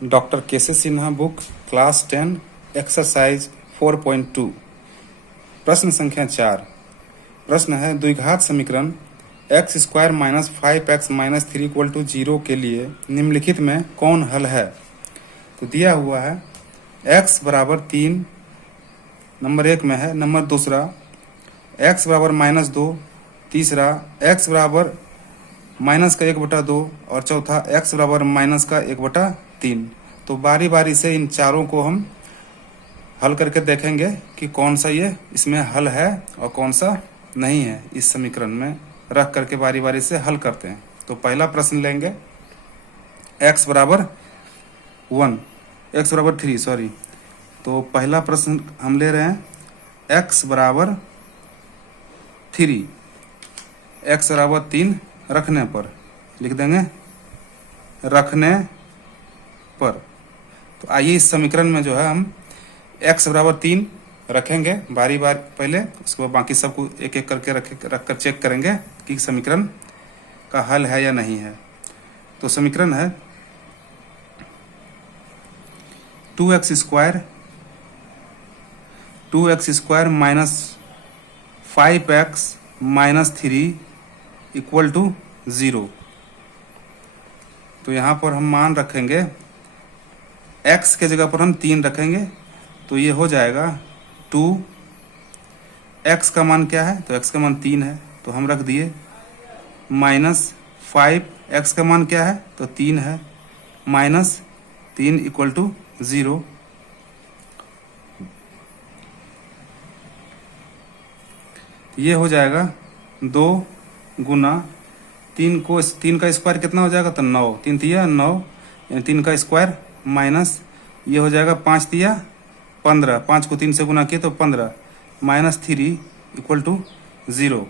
Doctor KC Sinha book class 10 exercise 4.2 प्रश्न संख्या 4। प्रश्न है द्विघात समीकरण x square minus 5x minus 3 equal to 0 के लिए निम्नलिखित में कौन हल है। तो दिया हुआ है x बराबर 3 नंबर 1 में है, नंबर दूसरा x बराबर माइनस 2, तीसरा x बराबर माइनस का 1/2 और चौथा x बराबर माइनस का 1/3। तो बारी बारी से इन चारों को हम हल करके देखेंगे कि कौन सा ये इसमें हल है और कौन सा नहीं है। इस समीकरण में रख करके बारी बारी से हल करते हैं। तो पहला प्रश्न लेंगे x बराबर 1, x बराबर 3 सॉरी। तो पहला प्रश्न हम ले रहे हैं x बराबर 3, x बराबर 3 रखने पर लिख देंगे रखने पर। तो आइए इस समीकरण में जो है हम x बराबर 3 रखेंगे बारी बारी पहले, उसके बाद बाकी सबको एक एक करके रख कर चेक करेंगे कि समीकरण का हल है या नहीं है। तो समीकरण है 2x square minus 5x minus 3 equal to 0। तो यहाँ पर हम मान रखेंगे x के जगह पर हम 3 रखेंगे, तो ये हो जाएगा 2। x का मान क्या है? तो x का मान 3 है, तो हम रख दिए माइनस 5, x का मान क्या है? तो 3 है, माइनस 3 इक्वल टू 0। ये हो जाएगा 2 गुना 3 का स्क्वायर कितना हो जाएगा? तो 9, 3 तिया 9 यानी 3 का स्क्वायर माइनस ये हो जाएगा 5 तिया 15, 5 को 3 से गुना किए तो 15 माइनस 3 इक्वल टू 0।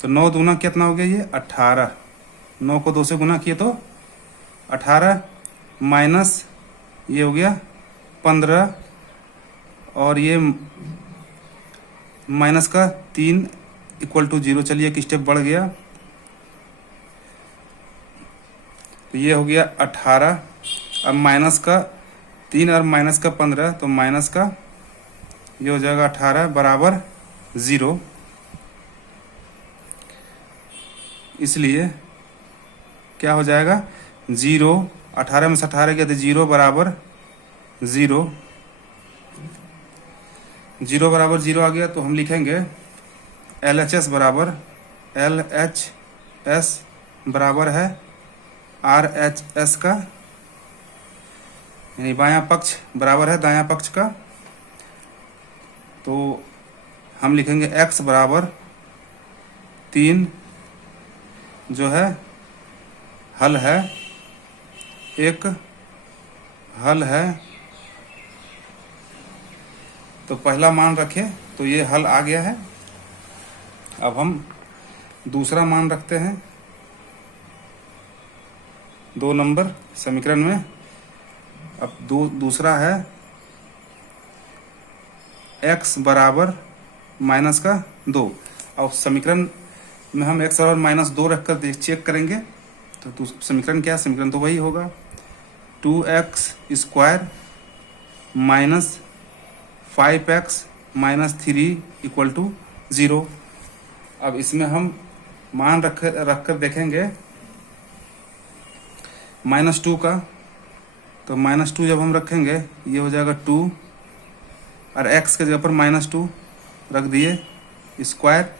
तो 9 दूना कितना हो गया? ये 18, 9 को 2 से गुना किए तो 18 माइनस ये हो गया 15 और ये माइनस का 3 इक्वल टू 0। चलिए एक स्टेप बढ़ गया, तो ये हो गया 18। अब माइनस का 3 और माइनस का 15, तो माइनस का ये हो जाएगा 18 बराबर 0। इसलिए क्या हो जाएगा? 0, 18 में से 18 गया तो 0 बराबर 0। 0 बराबर 0 आ गया, तो हम लिखेंगे LHS बराबर है RHS का, यानी बायां पक्ष बराबर है दायां पक्ष का। तो हम लिखेंगे x बराबर 3 जो है हल है, एक हल है। तो पहला मान रखे तो ये हल आ गया है। अब हम दूसरा मान रखते हैं 2 नंबर समीकरण में। अब दूसरा है x बराबर माइनस का 2। अब समीकरण में हम x बराबर माइनस 2 रखकर चेक करेंगे तो समीकरण क्या है? समीकरण तो वही होगा 2x square minus 5x minus 3 equal to 0। अब इसमें हम मान रख कर देखेंगे -2 का। तो -2 जब हम रखेंगे ये हो जाएगा 2 और x के जगह पर -2 रख दिए स्क्वायर।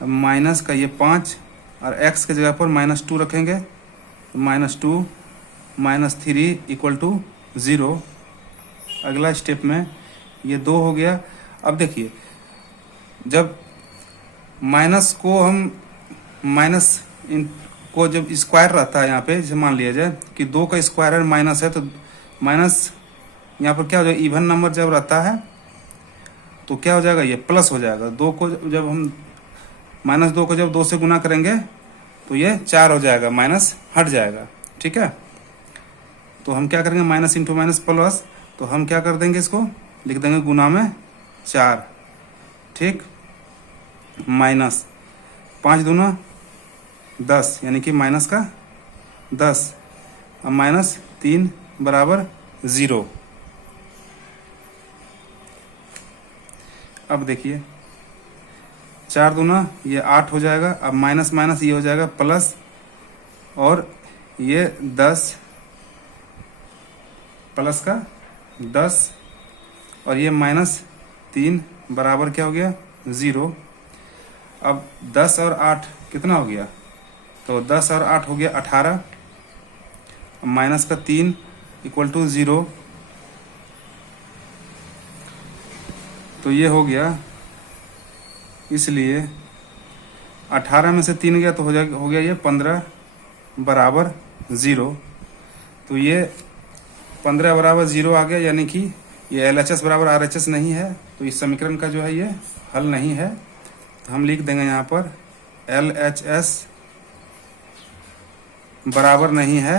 अब माइनस का ये 5 और x के जगह पर -2 रखेंगे तो -2 माइनस 3 इक्वल टू 0। अगला स्टेप में ये 2 हो गया। अब देखिए जब माइनस को हम माइनस को जब स्क्वायर रहता है यहाँ पे, जैसे मान लिया जाए कि 2 का स्क्वायर है माइनस है, तो माइनस यहाँ पर क्या हो जाएगा? इवन नंबर जब रहता है तो क्या हो जाएगा? ये प्लस हो जाएगा। 2 को जब हम -2 को जब 2 से गुना करेंगे तो ये 4 हो जाएगा, माइनस हट जाएगा। ठीक है, तो हम क्या करेंगे? Minus into minus plus. तो हम क्या कर देंगे? इसको लिख देंगे गुना में 4। ठीक, माइनस 5 दूना 10 यानी कि माइनस का 10 अब -3 बराबर 0। अब देखिए 4 दूना ये 8 हो जाएगा। अब माइनस माइनस ये हो जाएगा प्लस, और ये 10 प्लस का 10 और ये -3 बराबर क्या हो गया 0। अब 10 और 8 कितना हो गया, तो 10 और 8 हो गया 18, माइनस का 3 इक्वल टू 0। तो ये हो गया, इसलिए 18 में से 3 गया तो हो गया ये 15 बराबर 0। तो ये 15 बराबर 0 आ गया, यानी कि ये LHS बराबर RHS नहीं है। तो इस समीकरण का जो है ये हल नहीं है। तो हम लिख देंगे यहाँ पर LHS बराबर नहीं है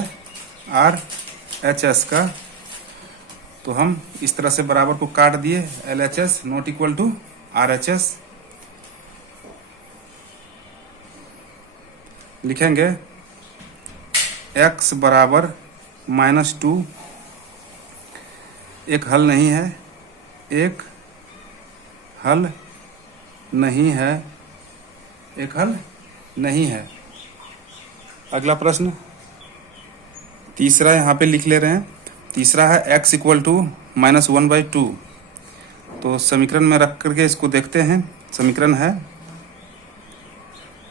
RHS का। तो हम इस तरह से बराबर को काट दिए, LHS not equal to RHS। लिखेंगे x बराबर -2 एक हल नहीं है, एक हल नहीं है, एक हल नहीं है। अगला प्रश्न तीसरा यहाँ पे लिख ले रहे हैं। तीसरा है x इक्वल टू -1/2। तो समीकरण में रख करके इसको देखते हैं। समीकरण है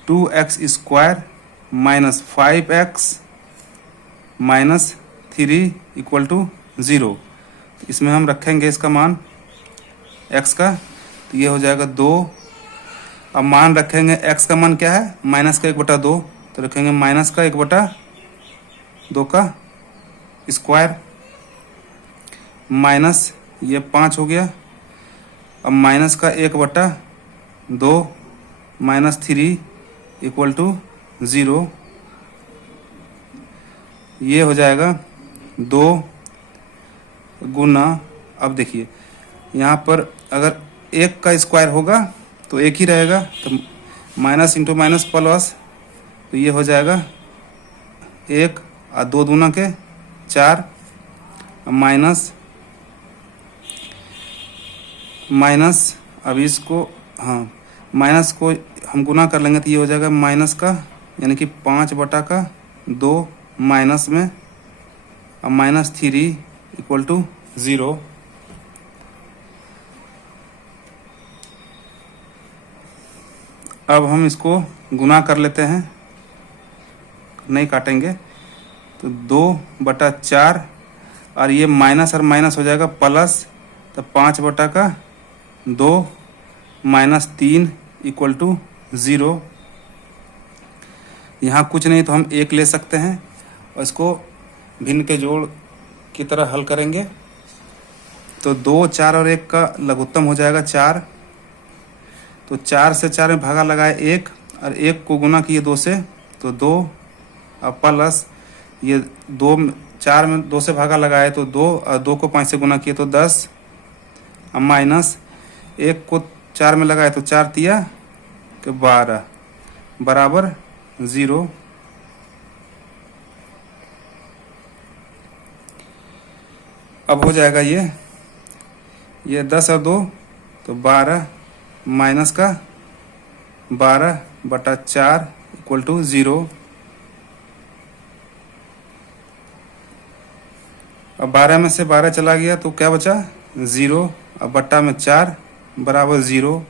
2x square minus 5x minus 3 equal to 0। इसमें हम रखेंगे इसका मान x का, तो ये हो जाएगा 2। अब मान रखेंगे x का मान क्या है, माइनस का 1/2। तो रखेंगे माइनस का 1/2 का स्क्वायर, माइनस ये 5 हो गया। अब माइनस का 1/2 माइनस 3 इक्वल टू 0। ये हो जाएगा 2 गुना, अब देखिए यहाँ पर अगर 1 का स्क्वायर होगा तो 1 ही रहेगा, तो माइनस इंटू माइनस प्लस, तो ये हो जाएगा 1 और 2 दूना के 4, माइनस अब इसको माइनस को हम गुना कर लेंगे तो ये हो जाएगा माइनस का, यानी कि 5/2 माइनस में, अब -3 इक्वल टू 0। अब हम इसको गुना कर लेते हैं, नहीं काटेंगे। तो 2/4 और ये माइनस और माइनस हो जाएगा प्लस, तो 5/2 -3 इक्वल टू 0। यहाँ कुछ नहीं तो हम 1 ले सकते हैं और इसको भिन्न के जोड़ की तरह हल करेंगे। तो 2, 4 और 1 का लघुत्तम हो जाएगा 4। तो 4 से 4 में भागा लगाए 1, और 1 को गुना किए 2 से तो 2, और प्लस ये 2, 4 में 2 से भागा लगाए तो 2, और 2 को 5 से गुना किए तो 10, और माइनस 1 को 4 में लगाए तो 4 तिया के 12 बराबर 0। अब हो जाएगा ये 10 और 2 तो 12, माइनस का 12/4 इक्वल टू 0। अब 12 में से 12 चला गया तो क्या बचा 0, अब बट्टा में 4 बराबर 0।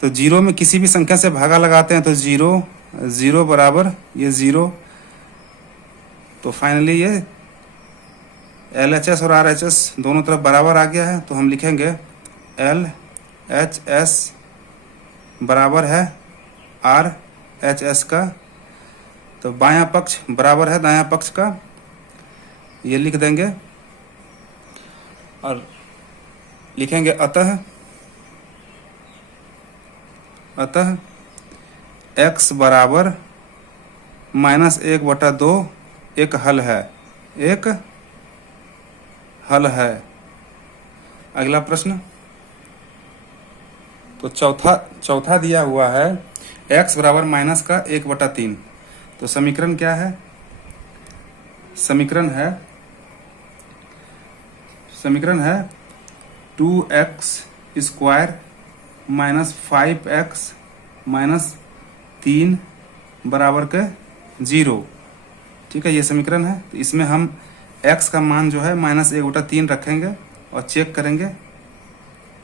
तो 0 में किसी भी संख्या से भागा लगाते हैं तो 0 बराबर ये 0। तो फाइनली ये LHS और RHS दोनों तरफ बराबर आ गया है। तो हम लिखेंगे LHS बराबर है RHS का। तो बायां पक्ष बराबर है दायां पक्ष का, ये लिख देंगे और लिखेंगे अतः x बराबर -1/2 एक हल है, एक हल है। अगला प्रश्न तो चौथा दिया हुआ है x बराबर -1/3। तो समीकरण क्या है? समीकरण है 2x² माइनस 5x माइनस 3 बराबर के 0। ठीक है, ये समीकरण है। तो इसमें हम x का मान जो है -1/3 रखेंगे और चेक करेंगे।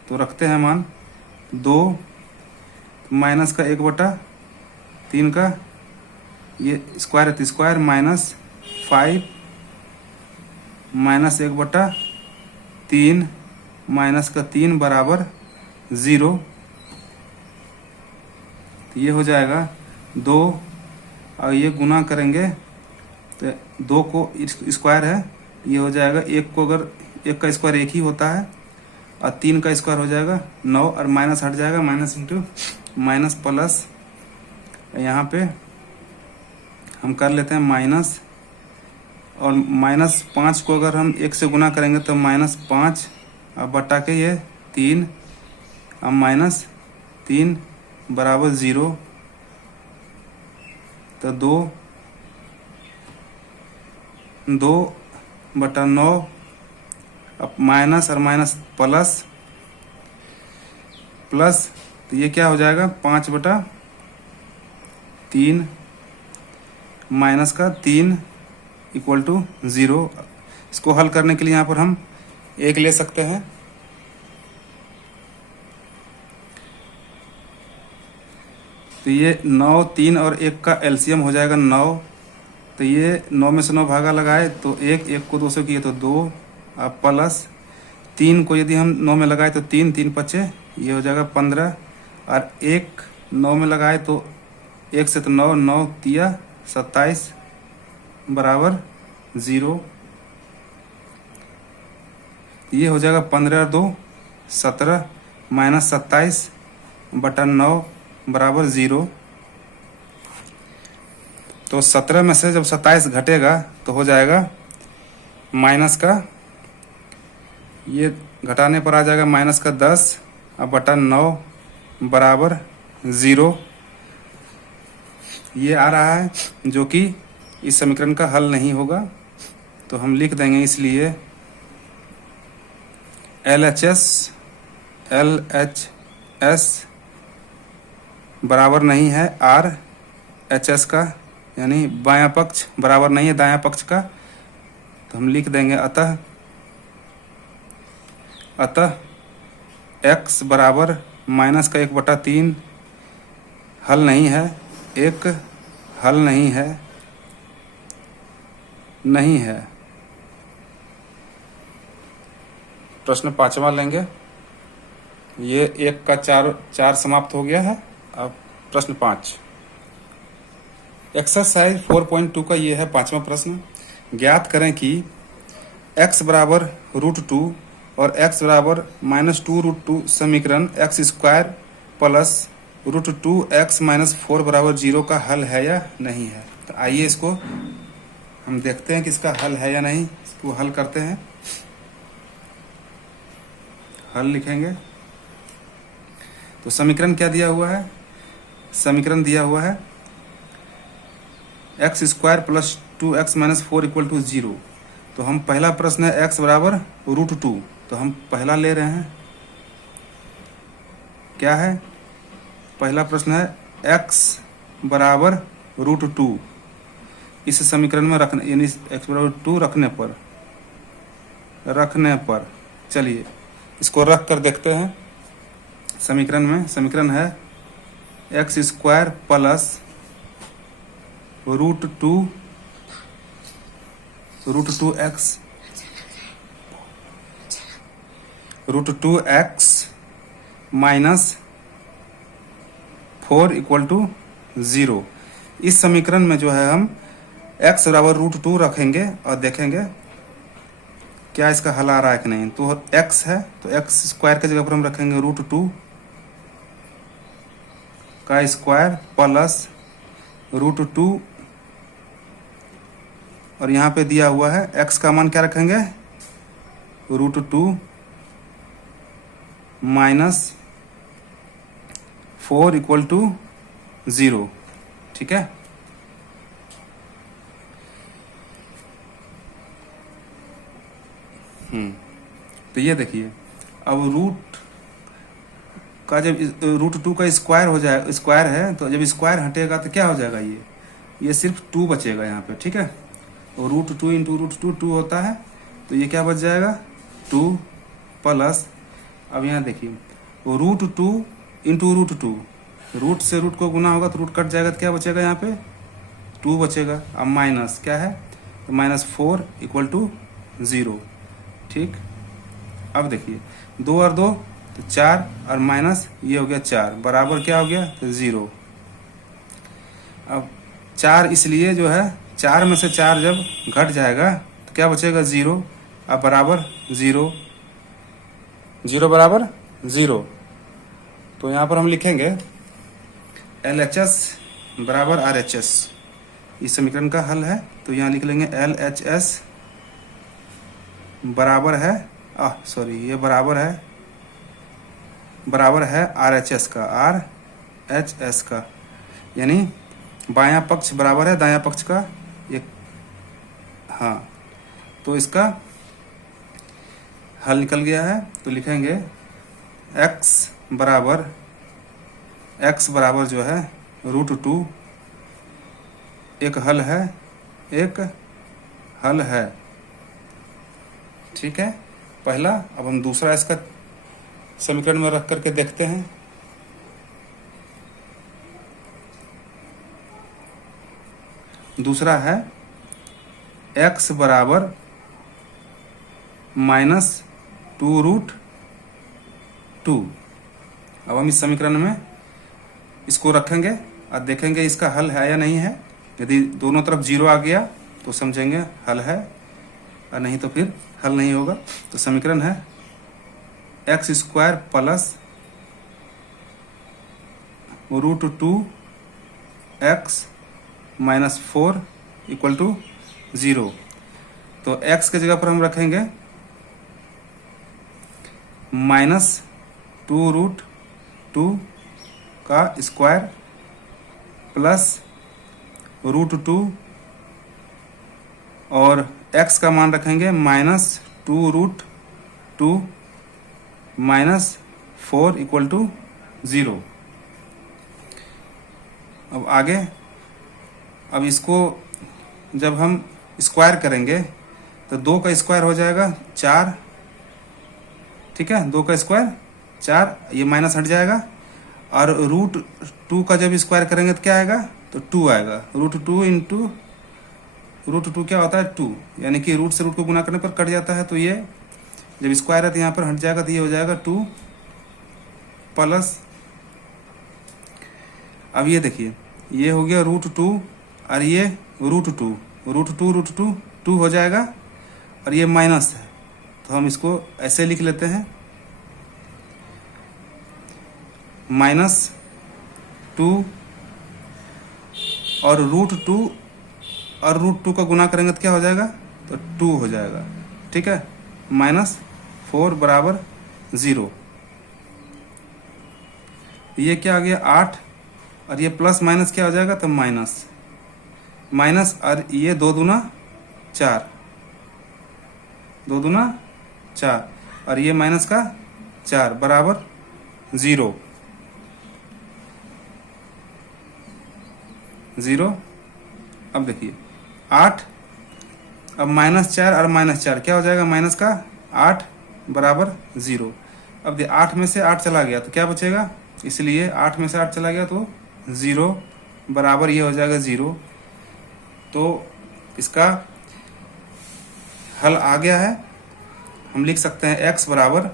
तो रखते हैं मान 2 माइनस का 1/3 का ये स्क्वायर है तो स्क्वायर माइनस 5 माइनस 1/3 माइनस का 3 बराबर 0। तो ये हो जाएगा 2 और ये गुना करेंगे तो 2 को स्क्वायर है, ये हो जाएगा 1 को, अगर 1 का स्क्वायर 1 ही होता है और 3 का स्क्वायर हो जाएगा 9 और माइनस हट जाएगा, माइनस इंटू माइनस प्लस। यहाँ पे हम कर लेते हैं माइनस, और -5 को अगर हम 1 से गुना करेंगे तो -5 और बटा के ये 3 और -3 बराबर 0। तो 2/9 अब माइनस और माइनस प्लस, तो ये क्या हो जाएगा 5/3 माइनस का 3 इक्वल टू 0। इसको हल करने के लिए यहाँ पर हम 1 ले सकते हैं। तो ये 9, 3 और 1 का एलसीएम हो जाएगा 9। तो ये 9 में से 9 भागा लगाए तो 1 को 2 से किए तो 2 और प्लस 3 को यदि हम 9 में लगाए तो 3 बचे, ये हो जाएगा 15 और 1 9 में लगाए तो 1 से तो 9 तिया 27 बराबर 0। ये हो जाएगा 15 और 2 17 माइनस 27/9 बराबर 0। तो 17 में से जब 27 घटेगा तो हो जाएगा माइनस का, ये घटाने पर आ जाएगा माइनस का 10 और बटा 9 बराबर 0। ये आ रहा है जो कि इस समीकरण का हल नहीं होगा। तो हम लिख देंगे इसलिए LHS बराबर नहीं है RHS का, यानी बायां पक्ष बराबर नहीं है दायां पक्ष का। तो हम लिख देंगे अतः x बराबर माइनस का 1/3 हल नहीं है, एक हल नहीं है। प्रश्न 5वां लेंगे। ये 1 का 4 समाप्त हो गया है। अब प्रश्न 5 एक्सरसाइज 4.2 का ये है 5वां प्रश्न। ज्ञात करें कि x बराबर √2 और x बराबर -2√2 समीकरण x² प्लस √2x - 4 बराबर 0 का हल है या नहीं है। तो आइए इसको हम देखते हैं कि इसका हल है या नहीं। इसको हल करते हैं। हल लिखेंगे तो समीकरण क्या दिया हुआ है? समीकरण दिया हुआ है x² plus 2x - 4 equal to 0। तो हम पहला प्रश्न है x बराबर √2, तो हम पहला ले रहे हैं। क्या है? पहला प्रश्न है x बराबर √2। इस समीकरण में रखने, यानी x बराबर 2 रखने पर चलिए इसको रख कर देखते हैं। समीकरण में समीकरण है x² plus √2x minus 4 equal to 0। इस समीकरण में जो है हम x बराबर √2 रखेंगे और देखेंगे क्या इसका हल आ रहा है कि नहीं। तो x है तो x² की जगह पर हम रखेंगे √2 का स्क्वायर प्लस √2, और यहाँ पे दिया हुआ है x का मान क्या रखेंगे √2 माइनस 4 इक्वल टू 0। ठीक है, तो ये देखिए, अब रूट का जब रूट 2 का स्क्वायर हो जाए, स्क्वायर है तो जब स्क्वायर हटेगा तो क्या हो जाएगा, ये सिर्फ 2 बचेगा यहाँ पे, ठीक है। तो रूट 2 इंटू रूट 2 2 होता है, तो ये क्या बच जाएगा 2 प्लस, अब यहाँ देखिए रूट 2 इंटू रूट 2, रूट से रूट को गुना होगा तो रूट कट जाएगा तो क्या बचेगा यहाँ पे 2 बचेगा। अब माइनस क्या है, तो -4 = 0, ठीक। अब देखिए 2 और 2 तो 4 और माइनस ये हो गया 4 बराबर क्या हो गया, तो 0। अब 4 इसलिए जो है 4 में से 4 जब घट जाएगा तो क्या बचेगा 0, अब बराबर 0, 0 बराबर 0। तो यहाँ पर हम लिखेंगे LHS बराबर RHS, इस समीकरण का हल है। तो यहाँ लिख लेंगे LHS बराबर है ये बराबर है RHS का, RHS का, यानी बायां पक्ष बराबर है दायां पक्ष का, ये हाँ। तो इसका हल निकल गया है, तो लिखेंगे x बराबर जो है √2, एक हल है, ठीक है पहला। अब हम दूसरा इसका समीकरण में रख करके देखते हैं। दूसरा है x बराबर -2√2। अब हम इस समीकरण में इसको रखेंगे और देखेंगे इसका हल है या नहीं है। यदि दोनों तरफ 0 आ गया तो समझेंगे हल है, और नहीं तो फिर हल नहीं होगा। तो समीकरण है x² प्लस √2x -4 = 0। तो x के जगह पर हम रखेंगे -2√2 का स्क्वायर प्लस √2, और x का मान रखेंगे -2√2 -4 = 0। अब आगे, अब इसको जब हम स्क्वायर करेंगे तो 2 का स्क्वायर हो जाएगा 4, ठीक है, 2 का स्क्वायर 4, ये माइनस हट जाएगा। और √2 का जब स्क्वायर करेंगे तो क्या आएगा, तो 2 आएगा। √2 इंटू √2 क्या होता है 2, यानी कि रूट से रूट को गुना करने पर कट जाता है, तो ये जब स्क्वायर है तो यहाँ पर हट जाएगा, तो ये हो जाएगा 2 प्लस, अब ये देखिए ये हो गया √2 और ये √2 2 हो जाएगा, और ये माइनस है तो हम इसको ऐसे लिख लेते हैं -2 और √2 और √2 का गुना करेंगे तो क्या हो जाएगा, तो 2 हो जाएगा, ठीक है। -4 बराबर 0। ये क्या आ गया 8, और ये प्लस माइनस क्या हो जाएगा, तो माइनस, और ये 2 दूना 4, 2 दूना 4, और ये माइनस का 4 बराबर 0। अब देखिए 8, अब -4 और -4 क्या हो जाएगा, माइनस का 8 बराबर 0। अब 8 में से 8 चला गया तो क्या बचेगा, इसलिए 8 में से 8 चला गया तो 0 बराबर ये हो जाएगा 0। तो इसका हल आ गया है। हम लिख सकते हैं x बराबर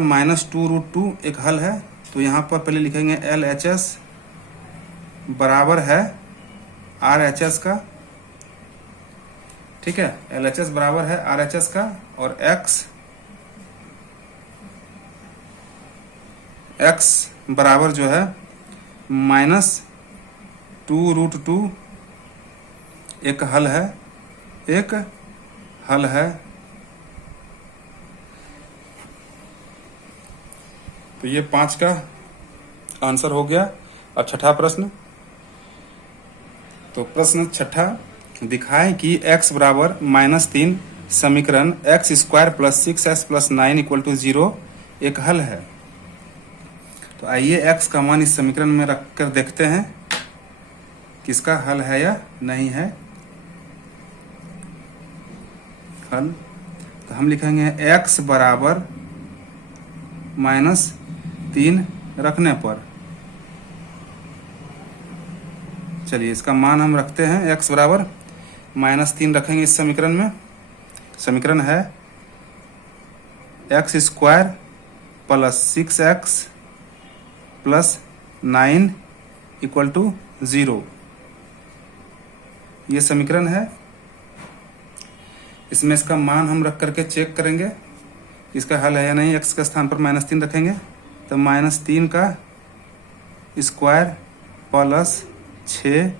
-2√2 एक हल है। तो यहाँ पर पहले लिखेंगे LHS बराबर है RHS का, ठीक है, LHS बराबर है RHS का, और x बराबर जो है -2√2 एक हल है, तो ये 5 का आंसर हो गया। अब छठा प्रश्न, तो प्रश्न छठा, दिखाएं कि x बराबर -3 समीकरण x square plus 6s plus 9 equal to 0 एक हल है। तो आइए x का मान इस समीकरण में रखकर देखते हैं किसका हल है या नहीं है हल। तो हम लिखेंगे x बराबर -3 रखने पर, चलिए इसका मान हम रखते हैं x बराबर -3 रखेंगे इस समीकरण में। समीकरण है x square plus 6x plus 9 equal to 0, ये समीकरण है। इसमें इसका मान हम रख करके चेक करेंगे इसका हल है या नहीं। x के स्थान पर -3 रखेंगे तो -3 का स्क्वायर प्लस 6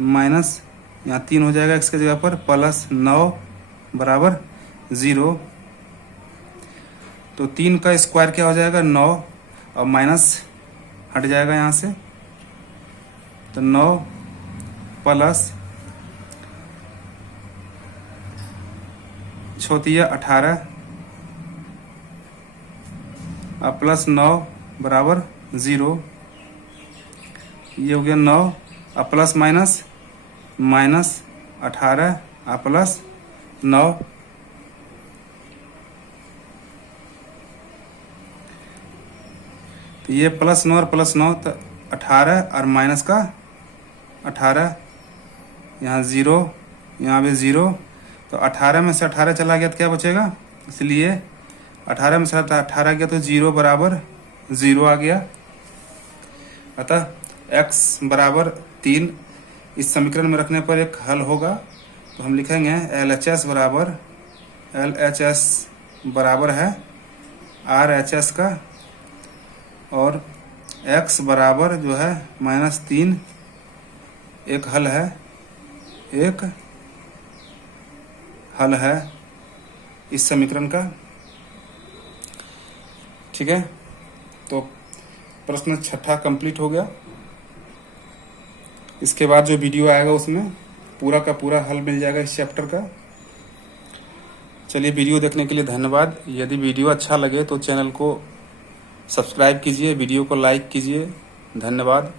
माइनस यहाँ 3 हो जाएगा x के जगह पर प्लस 9 बराबर 0। तो 3 का स्क्वायर क्या हो जाएगा 9 और माइनस हट जाएगा यहाँ से, तो 9 प्लस 18 और प्लस 9 बराबर 0। ये हो गया 9 और प्लस माइनस -18 और प्लस 9। तो ये प्लस 9 और प्लस 9 तो 18 और माइनस का 18, यहाँ 0 यहाँ भी 0, तो 18 में से 18 चला गया तो क्या बचेगा, इसलिए 18 में से 18 गया तो 0 बराबर 0 आ गया। अतः x बराबर 3 इस समीकरण में रखने पर एक हल होगा। तो हम लिखेंगे LHS बराबर है RHS का, और x बराबर जो है -3 एक हल है इस समीकरण का। ठीक है, तो प्रश्न 6 कंप्लीट हो गया। इसके बाद जो वीडियो आएगा उसमें पूरा का पूरा हल मिल जाएगा इस चैप्टर का। चलिए, वीडियो देखने के लिए धन्यवाद। यदि वीडियो अच्छा लगे तो चैनल को सब्सक्राइब कीजिए, वीडियो को लाइक कीजिए। धन्यवाद।